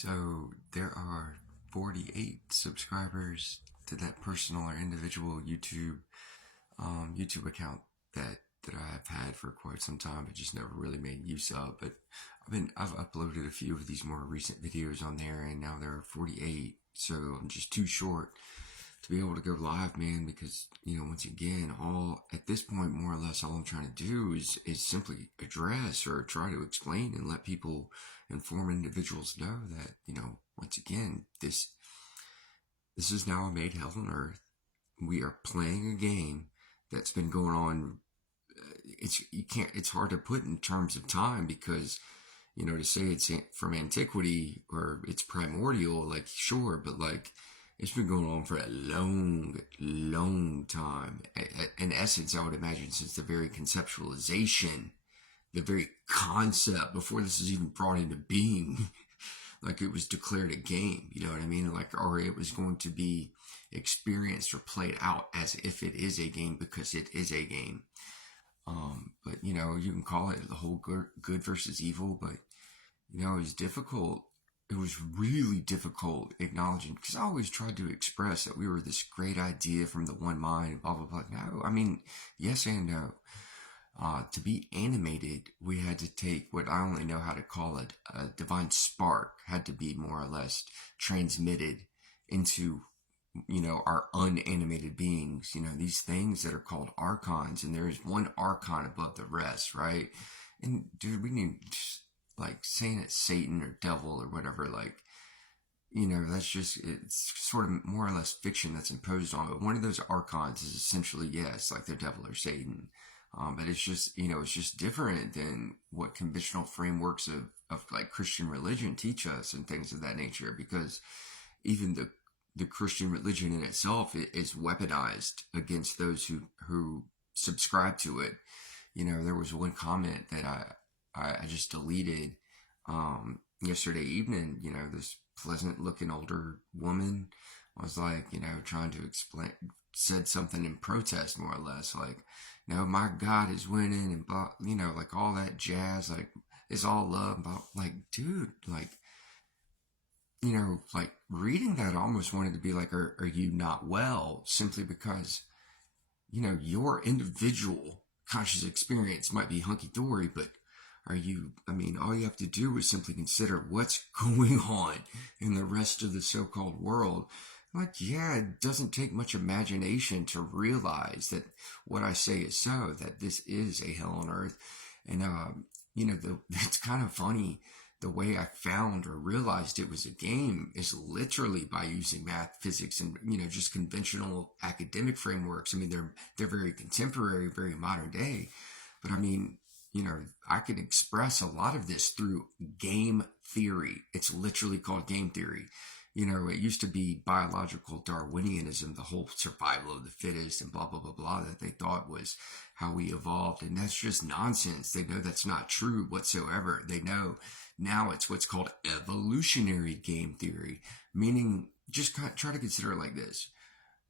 So there are 48 subscribers to that personal or individual YouTube account that I've had for quite some time, but just never really made use of. But I've uploaded a few of these more recent videos on there, and now there are 48. So I'm just too short to be able to go live, man, because once again, all at this point, more or less, all I'm trying to do is simply address or try to explain and let people, inform individuals know that once again, this is now made hell on earth. We are playing a game that's been going on. It's hard to put in terms of time, because to say it's from antiquity or it's primordial, like, sure, but like, it's been going on for a long time. In essence, I would imagine since the very conceptualization, the very concept, before this is even brought into being, like it was declared a game, you know what I mean? Like, or it was going to be experienced or played out as if it is a game, because it is a game. But you can call it the whole good versus evil, but it was difficult. It was really difficult acknowledging, because I always tried to express that we were this great idea from the one mind and blah blah blah. No, I mean, yes and no. To be animated, we had to take what I only know how to call it a divine spark, had to be more or less transmitted into our unanimated beings, these things that are called archons, and there is one archon above the rest, right? And dude, we need, like, saying it's Satan or devil or whatever, like, that's just, it's sort of more or less fiction that's imposed on it. One of those archons is essentially, yes, like the devil or Satan. But it's just, it's just different than what conventional frameworks of like Christian religion teach us and things of that nature, because even the Christian religion in itself is weaponized against those who subscribe to it. There was one comment that I just deleted yesterday evening. This pleasant looking older woman was like, trying to explain, said something in protest, more or less, like, no, my God is winning, and blah, like all that jazz, like, it's all love, but like, dude, like, like, reading that, I almost wanted to be like, are you not well? Simply because, your individual conscious experience might be hunky-dory, but all you have to do is simply consider what's going on in the rest of the so-called world. Like, yeah, it doesn't take much imagination to realize that what I say is so, that this is a hell on earth. And, it's kind of funny. The way I found or realized it was a game is literally by using math, physics, and, just conventional academic frameworks. I mean, they're very contemporary, very modern day. But I can express a lot of this through game theory. It's literally called game theory. It used to be biological Darwinianism, the whole survival of the fittest and blah, blah, blah, blah, that they thought was how we evolved. And that's just nonsense. They know that's not true whatsoever. They know now it's what's called evolutionary game theory, meaning, just try to consider it like this.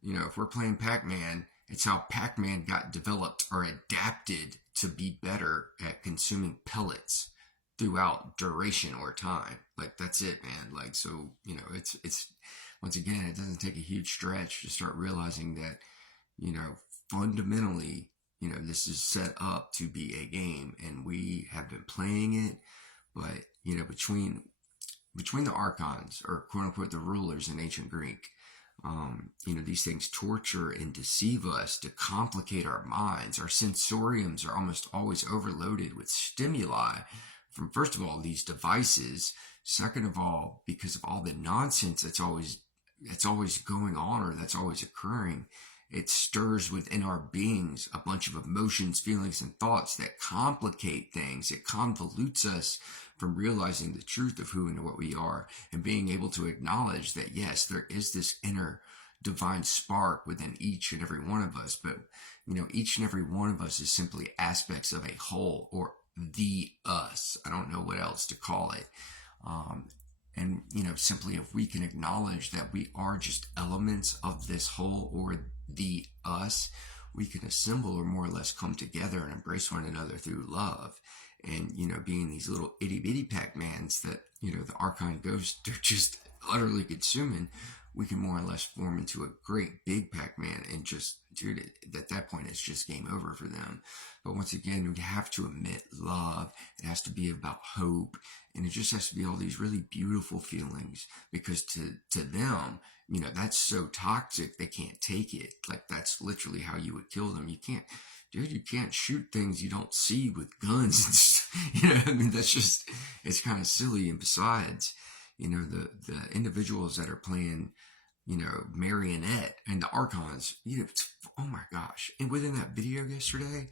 If we're playing Pac-Man, it's how Pac-Man got developed or adapted to be better at consuming pellets throughout duration or time. Like, that's it, man. Like, so, it's once again, it doesn't take a huge stretch to start realizing that, fundamentally, this is set up to be a game, and we have been playing it. But, between the archons, or quote unquote the rulers in ancient Greek, these things torture and deceive us to complicate our minds. Our sensoriums are almost always overloaded with stimuli from, first of all, these devices. Second of all, because of all the nonsense that's always going on, or that's always occurring, it stirs within our beings a bunch of emotions, feelings, and thoughts that complicate things. It convolutes us from realizing the truth of who and what we are, and being able to acknowledge that, yes, there is this inner divine spark within each and every one of us. But, each and every one of us is simply aspects of a whole, or the us. I don't know what else to call it. And, simply if we can acknowledge that we are just elements of this whole, or the us, we can assemble, or more or less come together and embrace one another through love. and, being these little itty bitty Pac-Mans that, the Archon Ghost, they're just utterly consuming, we can more or less form into a great big Pac-Man and just, dude, at that point, it's just game over for them. But once again, we have to emit love. It has to be about hope. And it just has to be all these really beautiful feelings, because to them, that's so toxic, they can't take it. Like, that's literally how you would kill them. You can't shoot things you don't see with guns and stuff. I mean, it's kind of silly. And besides, the individuals that are playing, Marionette and the Archons, oh my gosh. And within that video yesterday,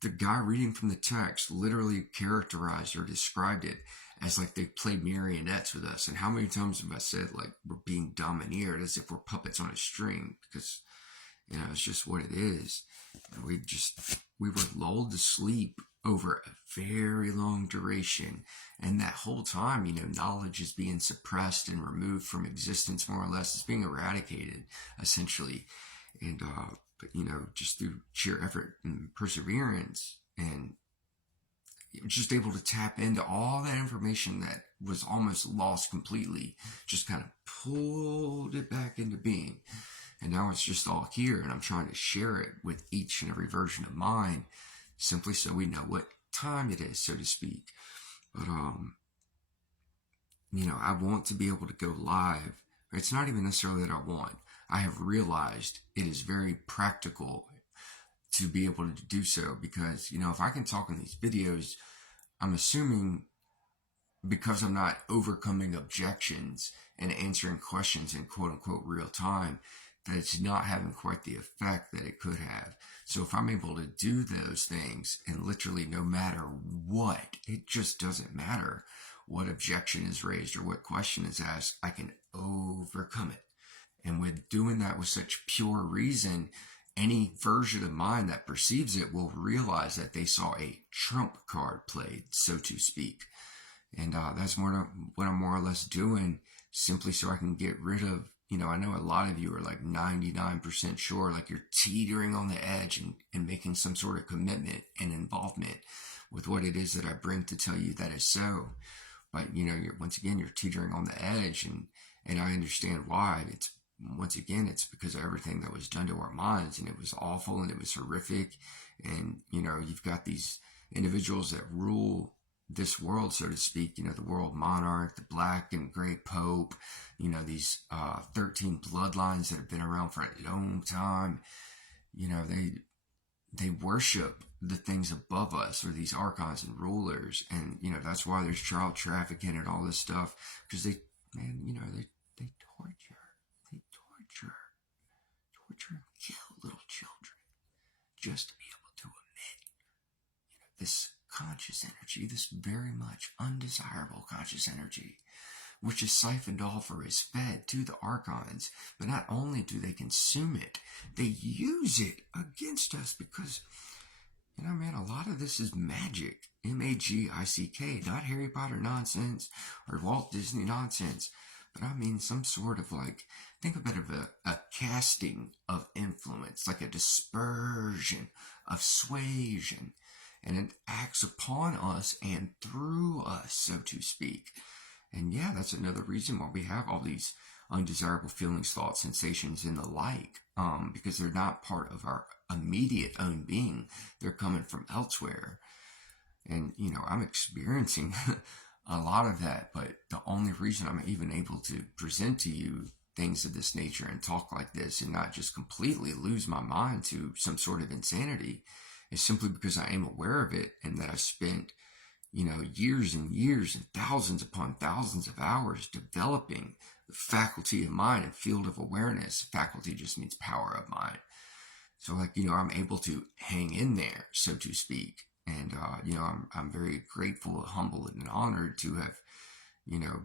the guy reading from the text literally characterized or described it as like they played marionettes with us. And how many times have I said, like, we're being domineered as if we're puppets on a string? Because, it's just what it is. And we were lulled to sleep over a very long duration. And that whole time, knowledge is being suppressed and removed from existence, more or less. It's being eradicated, essentially. And, but, just through sheer effort and perseverance, and just able to tap into all that information that was almost lost completely, just kind of pulled it back into being. And now it's just all here, and I'm trying to share it with each and every version of mine, simply so we know what time it is, so to speak. But, I want to be able to go live. It's not even necessarily that I want. I have realized it is very practical to be able to do so, because, if I can talk in these videos, I'm assuming, because I'm not overcoming objections and answering questions in quote unquote real time, that it's not having quite the effect that it could have. So if I'm able to do those things, and literally no matter what, it just doesn't matter what objection is raised or what question is asked, I can overcome it. And with doing that with such pure reason, any version of mine that perceives it will realize that they saw a trump card played, so to speak. And that's what I'm more or less doing, simply so I can get rid of, I know a lot of you are like 99% sure, like you're teetering on the edge and making some sort of commitment and involvement with what it is that I bring to tell you that is so. But, once again, you're teetering on the edge, and I understand why. It's because of everything that was done to our minds, and it was awful and it was horrific. And, you've got these individuals that rule this world, so to speak, the world monarch, the black and gray pope, these 13 bloodlines that have been around for a long time. They worship the things above us, or these archons and rulers. And, that's why there's child trafficking and all this stuff, because they torture and kill little children just to be able to emit this conscious energy, this very much undesirable conscious energy, which is siphoned off or is fed to the archons. But not only do they consume it, they use it against us, because, a lot of this is magic. M-A-G-I-C-K, not Harry Potter nonsense or Walt Disney nonsense. But I mean some sort of, like, think of it as a casting of influence, like a dispersion of suasion. And it acts upon us and through us, so to speak. And yeah, that's another reason why we have all these undesirable feelings, thoughts, sensations, and the like, because they're not part of our immediate own being. They're coming from elsewhere. And, I'm experiencing a lot of that, but the only reason I'm even able to present to you things of this nature and talk like this and not just completely lose my mind to some sort of insanity is simply because I am aware of it, and that I've spent, years and years and thousands upon thousands of hours developing the faculty of mind and field of awareness. Faculty just means power of mind. So, like, I'm able to hang in there, so to speak. And, I'm very grateful, humbled, and honored to have,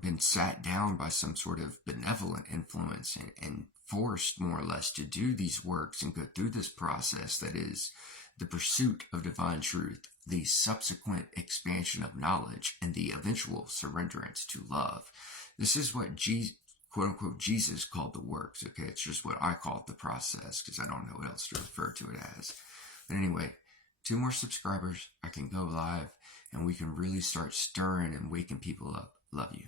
been sat down by some sort of benevolent influence and forced, more or less, to do these works and go through this process that is the pursuit of divine truth, the subsequent expansion of knowledge, and the eventual surrenderance to love. This is what quote unquote Jesus called the works. Okay, it's just what I call it, the process, because I don't know what else to refer to it as. But anyway, 2 more subscribers, I can go live and we can really start stirring and waking people up. Love you.